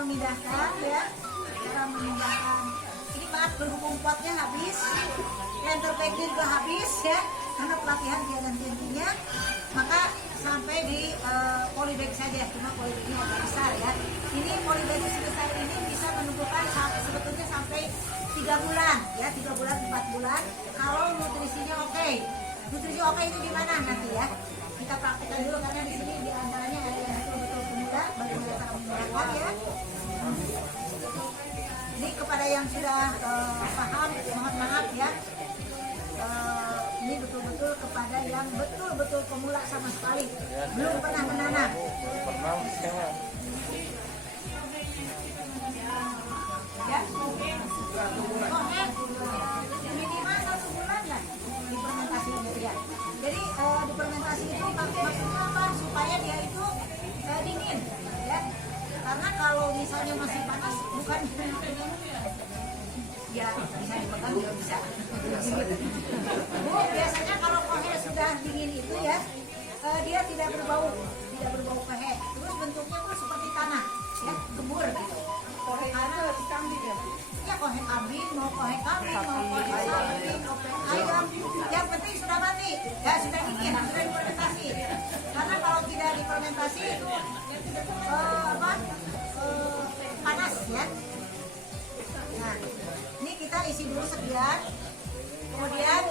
memindahkan ya, cara memindahkan. Ini maaf berhubung potnya habis, render packnya juga habis ya, karena pelatihan dia ganti-gantinya, maka sampai di polybag saja, cuma polybagnya agak besar ya. Ini polybag sebesar ini bisa menumbuhkan sebetulnya sampai 3 bulan ya, 3 bulan 4 bulan kalau nutrisinya oke. Nutrisi oke itu di mana nanti ya? Kita praktekkan dulu karena di sini di antaranya ada yang betul-betul pemula, bagaimana cara memindahkan ya. Ini kepada yang sudah paham, mohon maaf ya. Ini betul-betul kepada yang betul-betul pemula sama sekali, belum pernah menanam. Ya, minimal 1 bulan lah di fermentasi itu ya. Jadi di fermentasi itu maksudnya apa? Supaya dia itu dingin, ya. Karena kalau misalnya masih panas, bukan ya bisa dipegang juga bisa. Bu, biasanya kalau kohe sudah dingin itu ya, dia tidak berbau kohe. Terus bentuknya tuh seperti tanah, ya, gembur gitu. Kohe harus kambing ya. Ya kohe kambing, mau kohe kambing, mau kohe sapi, kohe ayam, yang penting sudah mati, ya sudah dingin, sudah difermentasi. Karena kalau tidak difermentasi itu panas ya. Nah, ini kita isi dulu sekian, kemudian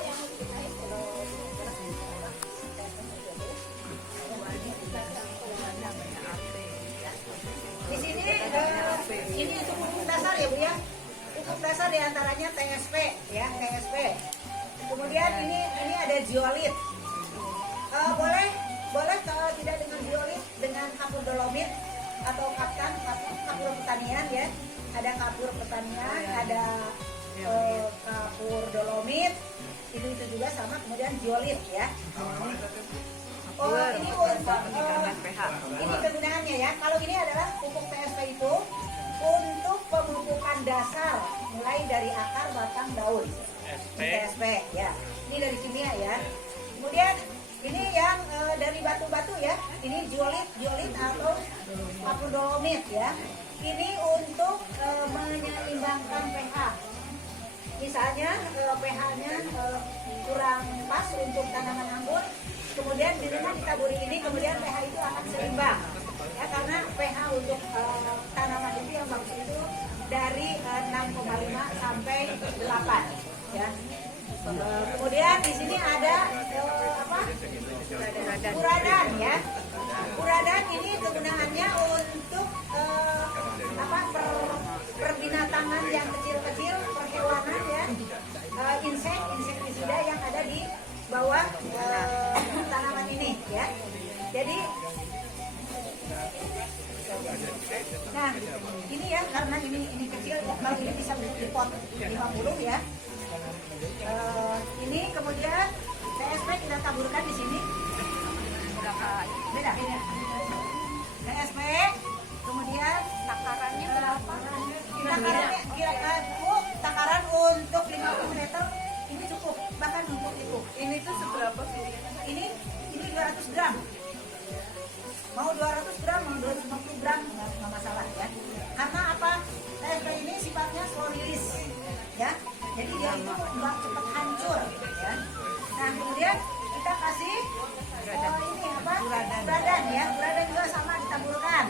di sini ini untuk pupuk dasar ya Bu ya. Pupuk dasar diantaranya TSP ya, TSP. Kemudian ini ada zeolit. Boleh kalau tidak dengan zeolit, dengan kapur dolomit atau kapur pertanian ya. Ada kapur pertanian, ada kapur dolomit, itu juga sama. Kemudian zeolit ya. Ini untuk ini kegunaannya ya. Kalau ini adalah pupuk TSP itu untuk pemupukan dasar, mulai dari akar, batang, daun. TSP ya. Ini dari kimia ya. Kemudian ini yang dari batu-batu ya. Ini zeolit atau kapur dolomit ya. Ini untuk menyeimbangkan pH. Misalnya pH-nya kurang pas untuk tanaman anggur, kemudian dengan ditaburi ini, kemudian pH itu akan seimbang. Ya, karena pH untuk tanaman itu yang bagus itu dari 6,5 sampai 8 ya. Kemudian di sini ada uradan ya. Uradan ini kegunaannya untuk perbinatangan yang kecil-kecil, perhewanan ya, insektisida yang ada di bawah tanaman ini ya. Jadi nah ini ya, karena ini kecil, kalau ini bisa di pot 50 ya. Ini kemudian TSP kita taburkan di sini. Beda. TSP, kemudian takarannya berapa? Takaran untuk 50 meter ini cukup, bahkan untuk itu. Ini tuh seberapa sih? Ini 200 gram. Mau 200 gram, mau 250 gram nggak masalah ya. Karena apa? TSP ini sifatnya slow release ya. Jadi dia itu nggak cepat hancur ya. Nah kemudian kita kasih ini apa? Uradan ya. Uradan juga sama ditaburkan.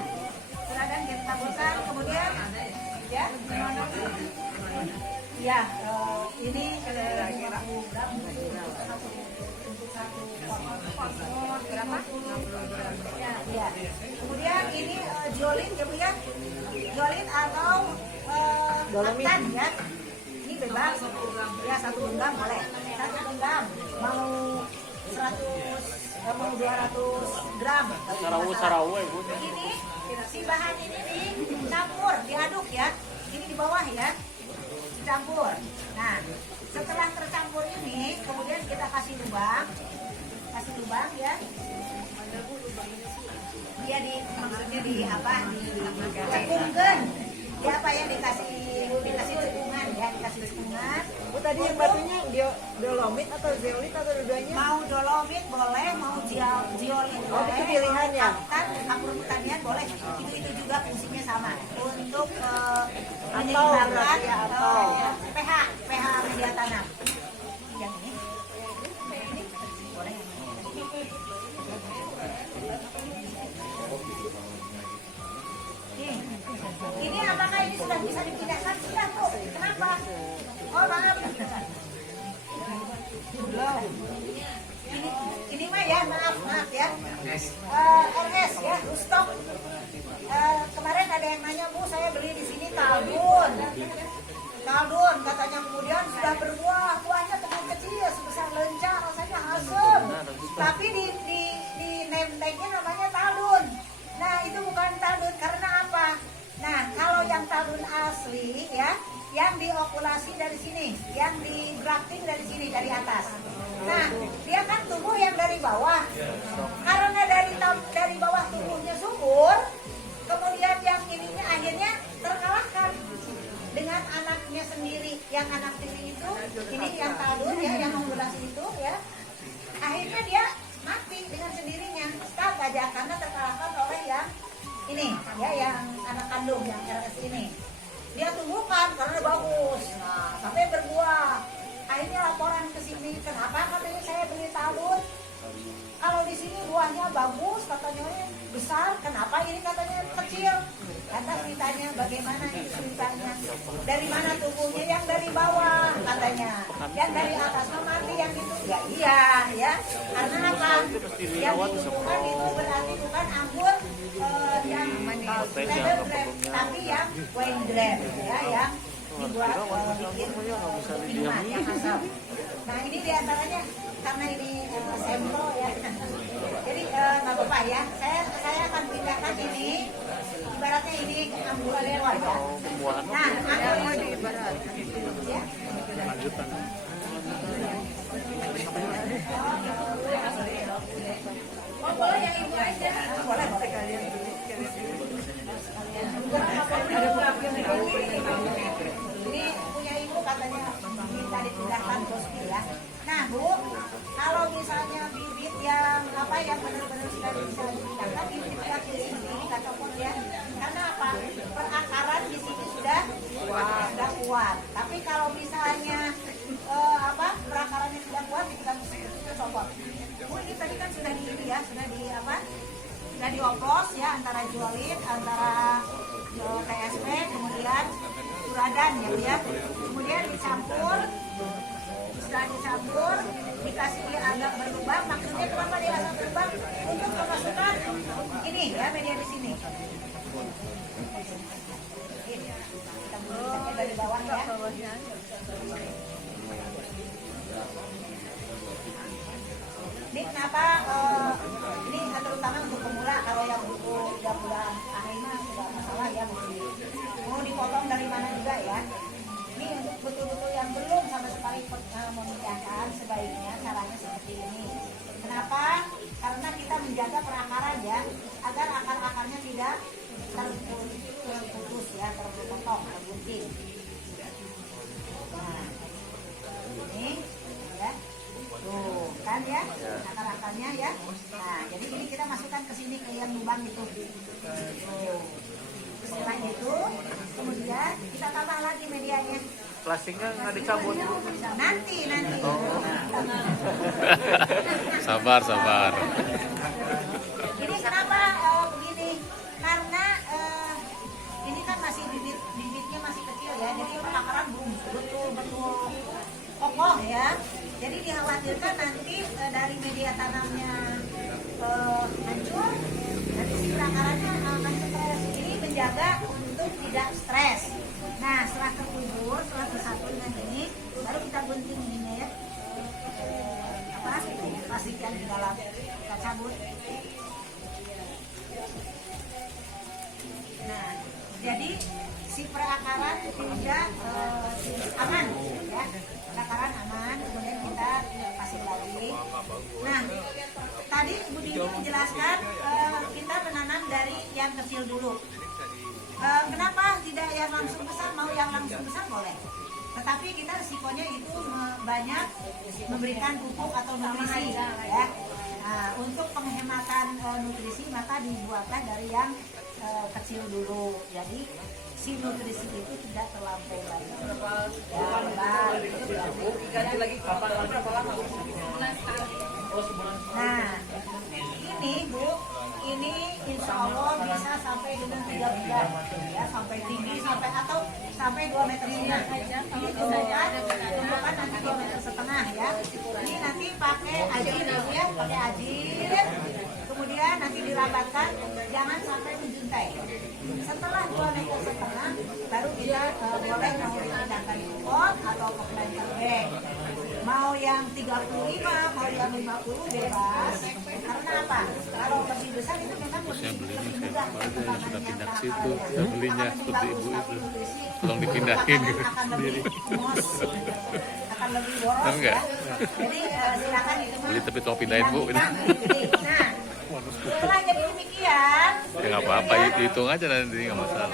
Uradan kita taburkan. Kemudian ya, ya ini kira-kira berapa? Ya. Kemudian ini zeolit ya Bu ya. Zeolit atau aktan ya. Ini bebas. Ya 1 genggam boleh. 1 genggam mau 100 mau 200 gram. Sarawu ya Bu. Ini si bahan ini dicampur, diaduk ya. Ini di bawah ya. Dicampur. Nah, setelah tercampur ini kemudian kita kasih lubang ya. Dia maksudnya di apa? Cekungkan. Dia apa ya, dikasih cekungan ya, dikasih cekungan. Tadi yang batunya dolomit atau zeolit atau dua-duanya? Mau dolomit boleh, mau zeolit boleh. Itu pilihannya. Kapur pertanian boleh. Itu juga fungsinya sama. sama. Untuk ini Atau ibarat berarti ya, atau. pH media tanam. Yang ini boleh. Ini apakah ini sudah bisa dipindahkan? Sudah tuh. Kenapa? Oh maaf. Belum. Ini mah ya maaf ya. RS ya, Rustok. Kemarin ada yang nanya, Bu, saya beli di sini kaldun, katanya kemudian sudah berbuah, buahnya kecil sebesar lenca, rasanya asam. Tapi di name tag-nya namanya taldun. Nah itu bukan taldun karena apa? Nah kalau yang taldun asli ya, yang diokulasi dari sini, yang di grafting dari sini, dari atas. Nah dia kan tumbuh yang dari bawah. Karena dari bawah tumbuhnya subur, kemudian yang ininya akhirnya terkalahkan dengan anaknya sendiri. Yang anak tiri itu, ini yang taldun ya, yang ongulasi itu ya, akhirnya dia mati dengan sendirinya. Stop aja karena terkalahkan oleh yang ini ya, yang anak kandung yang RS ini. Dia tumbuhkan karena bagus, nah, sampai berbuah. Akhirnya laporan ke sini, kenapa katanya saya beli taldun? Kalau di sini buahnya bagus, katanya besar, kenapa ini katanya kecil? Kata ceritanya bagaimana ini ceritanya? Dari mana tumbuhnya? Yang dari bawah katanya. Yang dari atas mati yang itu. Ya iya ya. Karena apa? Yang ditumbuhkan itu berarti bukan anggur yang leather grape, tapi yang wine grape ya, yang dibuat bikin minuman yang asam. Nah ini diantaranya karena ini sampel ya, jadi nggak apa-apa ya. Saya akan pindahkan ini, ibaratnya ini anggur lewat ya. Nah anggur ini ya. Oh boleh yang ibu aja. Boleh kalian. Ini punya ibu katanya minta dipindahkan bosku ya. Nah Bu, kalau misalnya bibit yang apa yang benar-benar sudah bisa dipindahkan, bibit yang ini ataupun ya, karena apa? Perakaran di sini sudah kuat. Tapi kalau misalnya perakarannya sudah kuat, kita mesti itu copot. Bu ini tadi kan sudah di ini ya, sudah di apa? Sudah dioplos ya, antara jualin, antara TSP, kemudian suradan ya, kemudian dicampur, setelah dicampur dikasih dia agak berlubang. Maksudnya kenapa dia agak berlubang? Untuk kemasukan ini ya, media di sini. Kita mulai dari bawah ya. Ini kenapa ini terutama untuk pemula, kalau yang butuh 3 bulan akhirnya sudah masalah ya, mau dipotong dari mana juga ya. Ini untuk betul-betul yang belum sama sekali memindahkan, sebaiknya caranya seperti ini. Kenapa? Karena kita menjaga perakaran ya, agar akar-akarnya tidak terputus ya, terpotong, tergunting. Nah, ini ya. Tuh, kan ya, akar-akarnya ya. Nah, jadi ini kita masukkan ke sini ke yang lubang itu. Tuh. Setelah itu, kemudian kita tambah lagi medianya. Plastiknya nggak dicabut. Nanti. Oh. Sabar. Ini kenapa begini? Karena ini kan masih bibitnya masih kecil ya, jadi perakaran belum betul-betul kokoh ya. Jadi dikhawatirkan nanti dari media tanamnya hancur, nanti si perakarannya akan stres. Ini menjaga untuk tidak stres. Nah setelah terkubur, setelah bersatu dengan ini, baru kita gunting ininya ya. Plastik yang di dalam kita cabut. Nah, jadi si perakaran tidak aman ya, perakaran aman. Kemudian kita pasang lagi. Nah, tadi Bu Dini menjelaskan kita menanam dari yang kecil dulu. Kenapa tidak yang langsung besar? Mau yang langsung besar boleh, tetapi kita risikonya itu banyak memberikan pupuk atau nutrisi ya. Nah, untuk penghematan nutrisi maka dibuatlah dari yang kecil dulu. Jadi si nutrisi itu tidak terlampau banyak. Ya, lebar, Ganti lagi kapan berapa lama? Nah, ini Bu, ini insya Allah bisa sampai dengan 3 bulan, ya, sampai tinggi, sampai atau sampai 2,5 meter. Ini tumbukan nanti 2,5 meter ya. Ini nanti pakai ajir ya, pakai ajir. Kemudian nanti dilambatkan, jangan sampai menjuntai. Setelah 2,5 meter, baru kita boleh menggunakan pot atau planter bag. Mau yang 35, mau yang 50 bebas. Karena apa? Kalau lebih besar itu memang lebih mudah. Sudah pindah ke situ, kita belinya seperti ibu itu. Tolong dipindahin gitu sendiri. Akan lebih boros Enggak. ya. Jadi silakan itu mah. Beli tapi tolong pindahin Bu. Nah, setelah jadi demikian, Ya nggak apa-apa, hitung aja nanti nggak masalah.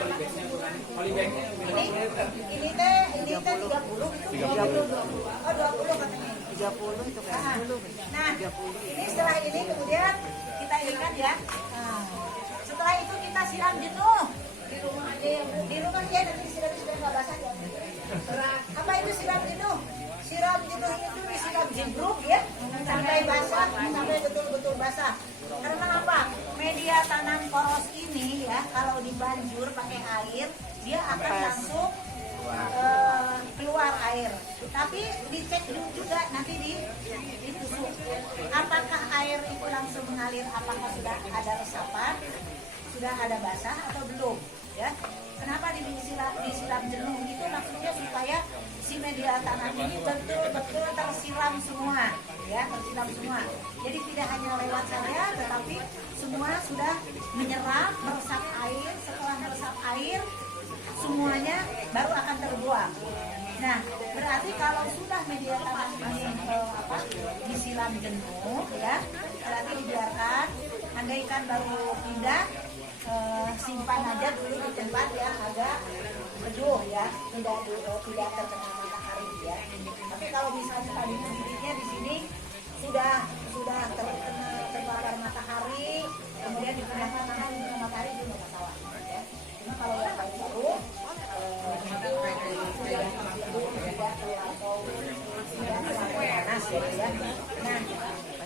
ini teh 30 itu 20. Oh 20 katanya. 30 itu kan dulu. Nah, ini setelah ini kemudian kita ikat ya. Nah, setelah itu kita siram jenuh di rumah aja ya Bu. Di rumah aja nanti siram sudah nggak basah ya. Apa itu siram jenuh? Siram jenuh itu disiram jenuh ya sampai basah, sampai betul-betul basah. Karena apa? Media tanam poros ini ya kalau dibanjur pakai air dia akan langsung keluar air. Tapi dicek juga nanti ditusuk. Apakah air itu langsung mengalir? Apakah sudah ada resapan? Sudah ada basah atau belum? Ya. Kenapa disiram jenuh? Itu maksudnya supaya si media tanam ini betul-betul tersiram semua, ya, tersiram semua. Jadi tidak hanya lewat saja, tetapi semua sudah menyerap, meresap air. Setelah meresap air, semuanya baru akan terbuang. Nah, berarti kalau sudah media tanam ini disiram jenuh, ya, berarti dibiarkan. Andaikan baru pindah, simpan aja dulu di tempat yang agak teduh, ya, tidak terkena matahari, ya. Tapi kalau misalnya tadinya bibitnya di sini sudah terbakar matahari, kemudian dipindahkan ke matahari itu nggak masalah, ya. Cuma kalau yang baru panas ya. Nah,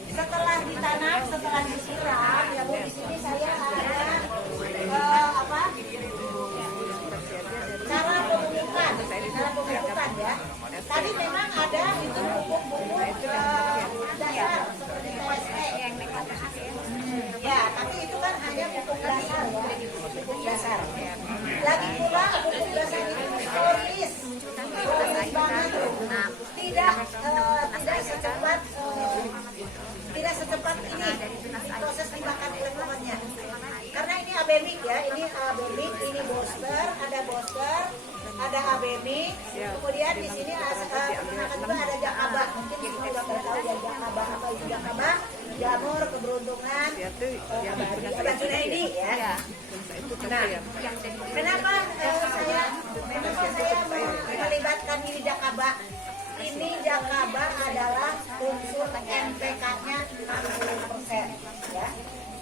setelah ditanam, setelah disiram, ya Bu, di sini saya ada cara pemupukan ya. Tadi memang ada itu pupuk dasar seperti KSP. Ya, tapi itu kan hanya pupuk dasar ya, pupuk dasar. Lagi pula pupuk dasar itu historis banget, tidak secepat ini proses tembakan elemennya. Karena ini abemik ya, ini abemik, ini booster, ada abemik, kemudian di sini juga ada jakaba. Mungkin semua sudah tahu ya jakaba, apa itu jakaba? Jamur keberuntungan Bacuna ini ya. Nah, kenapa saya melibatkan ini jakaba? Ini jakaba adalah unsur NPK-nya 60% ya.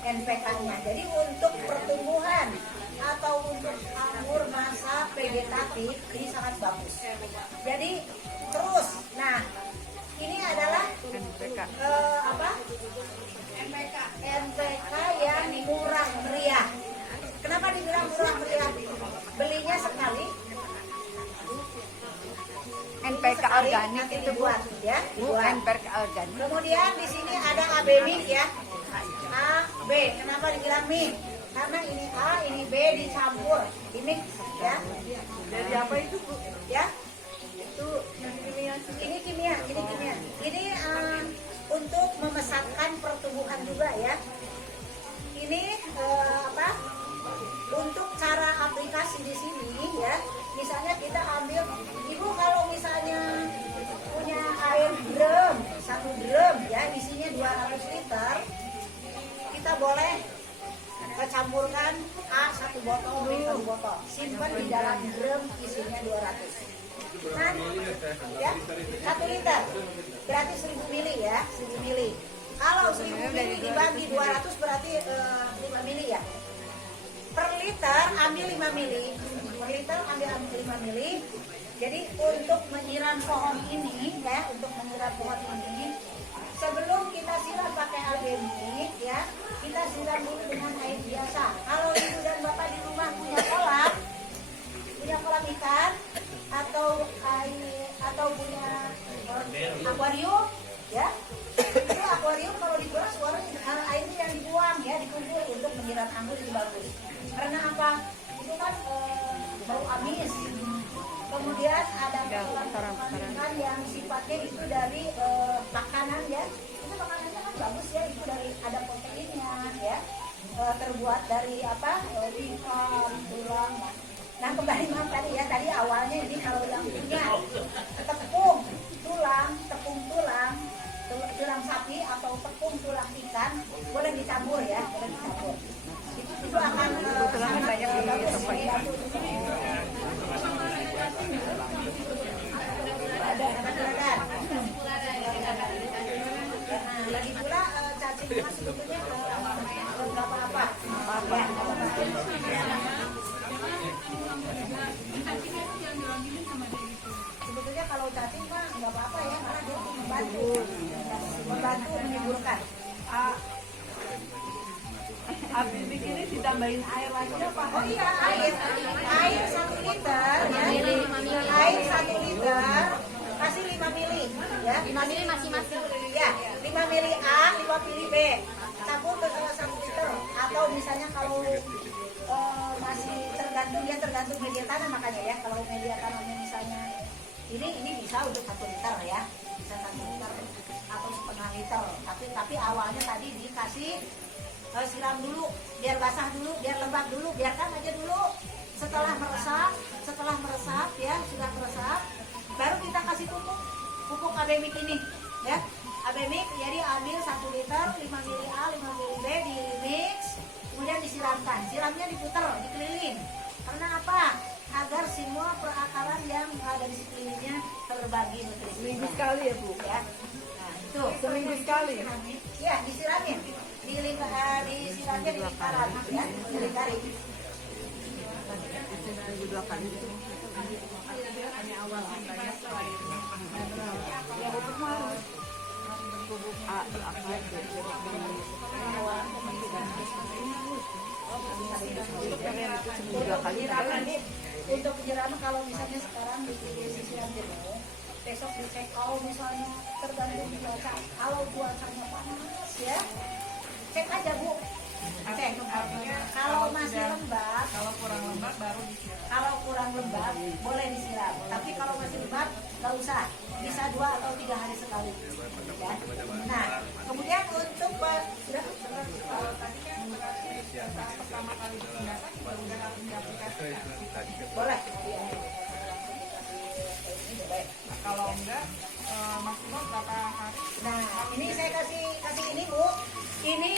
NPK-nya. Jadi untuk pertumbuhan atau untuk anggur masa vegetatif ini sangat bagus. Jadi terus, nah ini adalah NPK yang murah meriah. Kenapa dibilang murah meriah? Belinya sekali. NPK organik itu dibuat ya. Bu, NPK organik. Kemudian di sini ada ABMI ya. A, B. Kenapa dibilang mix? Karena ini A, ini B dicampur, di mix ya. Dari apa itu Bu? Ya. Itu yang kimia. Ini kimia. Ini untuk memesatkan pertumbuhan juga ya. Ini untuk cara aplikasi di sini ya. Misalnya kita ambil, Ibu kalau misalnya punya air drum, 1 drum ya, isinya 200 liter, kita boleh campurkan A 1 botol, B 1 botol, simpan di dalam drum isinya 200. Nah, ya, 1 liter berarti 1000 mili ya, 1000 mili. Kalau 1000 mili dibagi 200 berarti 5 mili ya. per liter ambil 5 mili. Per liter ambil 5 mili. Jadi untuk menyiram pohon ini ya, untuk menyiram pohon ini sebelum kita siram pakai abemik ya, kita siram dulu dengan air biasa. Kalau ibu dan bapak di rumah punya kolam ikan atau punya akuarium ya, itu akuarium kalau dibuat airnya yang dibuang ya, dikumpul untuk menyiram anggur itu bagus. Karena apa? Itu kan bau amis. Kemudian ada ikan yang sifatnya itu dari makanan ya. Itu makanannya kan bagus ya, itu dari ada proteinnya ya. Terbuat dari apa? Ikan, tulang. Nah kembali maaf tadi ya, tadi awalnya ini kalau yang punya tepung tulang sapi atau tepung tulang ikan boleh dicampur ya, boleh dicampur. Itu akan sangat banyak di tempat ini. Lagi pula cacing emas sebetulnya nggak apa-apa. Sebetulnya kalau cacing mah nggak apa-apa ya, karena dia membantu menimbulkan. Abemik ini ditambahin air lagi apa? Oh iya, air 1 liter ya. Air 1 liter kasih 5 mili ya. 5 mili masing-masing. Ya, 5 mili A, 5 mili B. Campur ke 1 liter. Atau misalnya kalau masih tergantung media tanam makanya ya. Kalau media tanamnya misalnya ini bisa untuk 1 liter ya. Bisa 1 liter atau setengah liter. Tapi awalnya tadi dikasih siram dulu, biar basah dulu, biar lembab dulu, biarkan aja dulu. Setelah meresap ya, sudah meresap, baru kita kasih pupuk abemik ini ya. Abemik jadi ambil 1 liter, 5 mili A, 5 mili B, di mix, kemudian disiramkan. Siramnya diputer, dikelilingin. Karena apa? Agar semua perakaran yang ada di sekelilingnya terbagi nutrisi. Seminggu sekali ya Bu? Ya. Nah, itu Seminggu sekali? Ya, disiramin. Disiramnya di lingkaran ya, dilingkari. Seminggu 2 kali. Hanya awal angkanya ya pupuk mah pupuk A, Untuk penyiraman kalau misalnya sekarang di sisiran jenuh, besok dicek kalau misalnya tergantung cuaca. Kalau cuacanya panas ya, cek aja Bu. Cek. Kalau masih lembab, Kalau kurang lembab baru disiram. kalau kurang lembab boleh disiram. Tapi kalau masih lembab nggak usah. Bisa 2 atau 3 hari sekali. Ya. Nah, kemudian untuk Pertama kali digunakan juga udah harus diaplikasikan. boleh. Nah, kalau enggak maksimal berapa hari? Nah, ini saya kasih ini Bu. Ini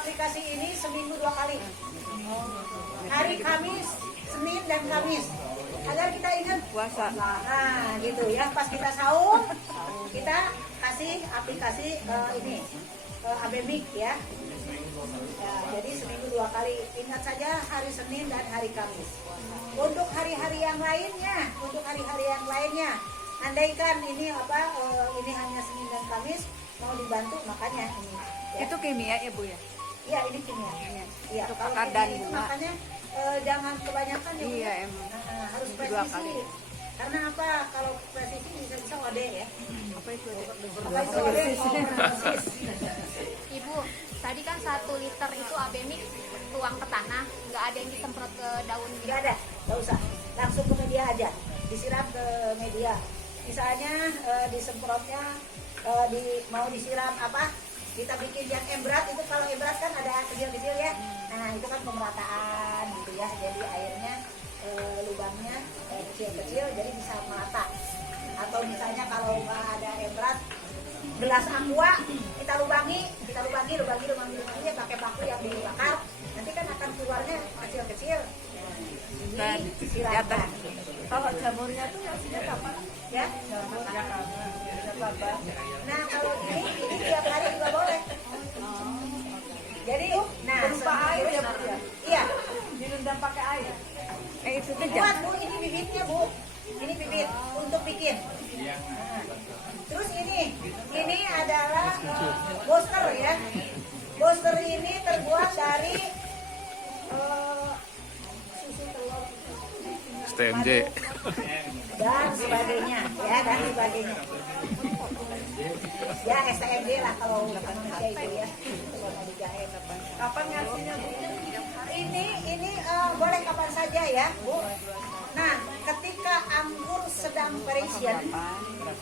aplikasi ini seminggu 2 kali. Hari Kamis, Senin dan Kamis. Agar kita ingat puasa. Nah, gitu ya. Pas kita sahur, kita kasih aplikasi ini abemik ya. Ya, jadi seminggu 2 kali. Ingat saja hari Senin dan hari Kamis. Untuk hari-hari yang lainnya, andaikan ini ini hanya Senin dan Kamis mau dibantu, makanya ini. Ya. Itu kimia ya Bu ya? Iya, ini kimia. Iya, Untuk kalau akar kimia dan itu bunga. makanya jangan kebanyakan ya. Bu. Iya emang. Nah, harus 2 presisi. kali. Karena apa? Kalau presisi bisa OD ya. Apa itu? Apa itu OD? Overdosis. Ibu, tadi kan 1 liter itu abemik tuang ke tanah, nggak ada yang disemprot ke daun. Nggak ada, nggak usah. Langsung ke media aja. Disiram ke media. Misalnya disemprotnya mau disiram apa? Kita bikin yang embrat itu, kalau embrat kan ada kecil-kecil ya. Nah itu kan pemerataan gitu ya. Jadi airnya lubangnya kecil-kecil, jadi bisa merata. Atau misalnya kalau nggak ada embrat, gelas aqua kita lubangi ya, pakai paku yang dibakar. Nanti kan akan keluarnya kecil-kecil. Dan Disiramkan. kalau jamurnya tuh ngasihnya kapan? Ya. Sejak kapan? Nah kalau ini tiap hari juga boleh. Jadi, nah Berupa air ya Bu ya? Iya. direndam pakai air. Itu tuh Buat Bu, ini bibitnya Bu. Ini bibit untuk bikin. Nah, terus ini adalah booster ya. Booster ini terbuat dari susu telur STMJ. dan sebagainya ya, dan sebagainya. Ya STMJ lah kalau manusia itu ya. Kalau dijahit apa. Kapan ngasihnya Bu? Ini boleh kapan saja ya Bu. Nah, ketika anggur sedang pression,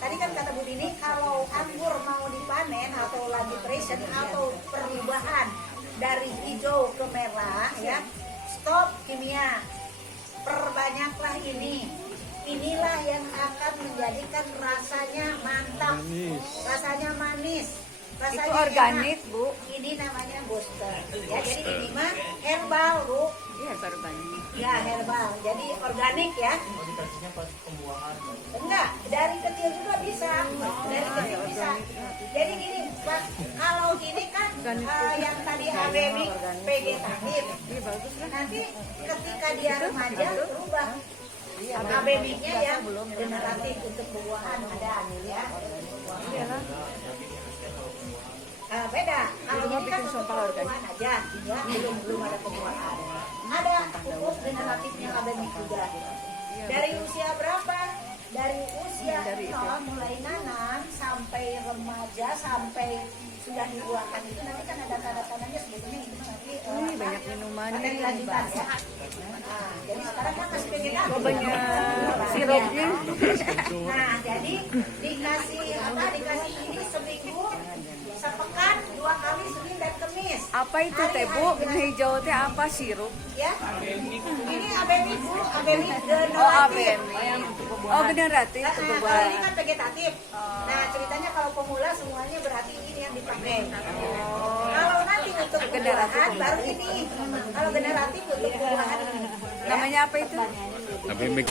tadi kan kata Bu Dini kalau anggur mau dipanen atau lagi pression atau perubahan dari hijau ke merah ya, stop kimia, perbanyaklah ini. Inilah yang akan menjadikan rasanya mantap, rasanya manis, rasanya itu organik, enak. Bu. Ini namanya booster. Ya, jadi ini mah herbal Bu. Iya, organik. Ya herbal, jadi organik ya. Enggak, dari kecil juga bisa. Dari kecil bisa. Jadi gini, Pak, kalau ini kan yang tadi abemik vegetatif. Nanti ketika dia remaja berubah. Abemiknya yang generatif untuk buah-buahan ada ya. Beda. Kalau ini kan untuk buah-buahan aja, ya belum ada pembuahan. Ada pupuk generatifnya abemik juga. Dari usia berapa? Dari usia 0 mulai nanam sampai remaja sampai sudah dibuahkan itu nanti kan ada tanda-tandanya sebetulnya itu nanti banyak minumannya. materi lanjutan ya. Nah, jadi sekarang kan masih vegetatif. Banyak sirupnya. Nah, jadi dikasih ini seminggu, sepekan 2 kali Senin dan Kamis. Apa itu teh Bu? Hijau teh apa sirup? Ya. Ini abemik Bu, abemik generatif. Oh, abemik. Oh, generatif Kalau ini berubah. kan vegetatif. Nah, ceritanya kalau pemula semuanya berarti ini yang dipakai. Kalau nanti untuk buah-buahan baru ini. Kalau generatif untuk buah-buahan ini. Namanya apa itu? Abemik.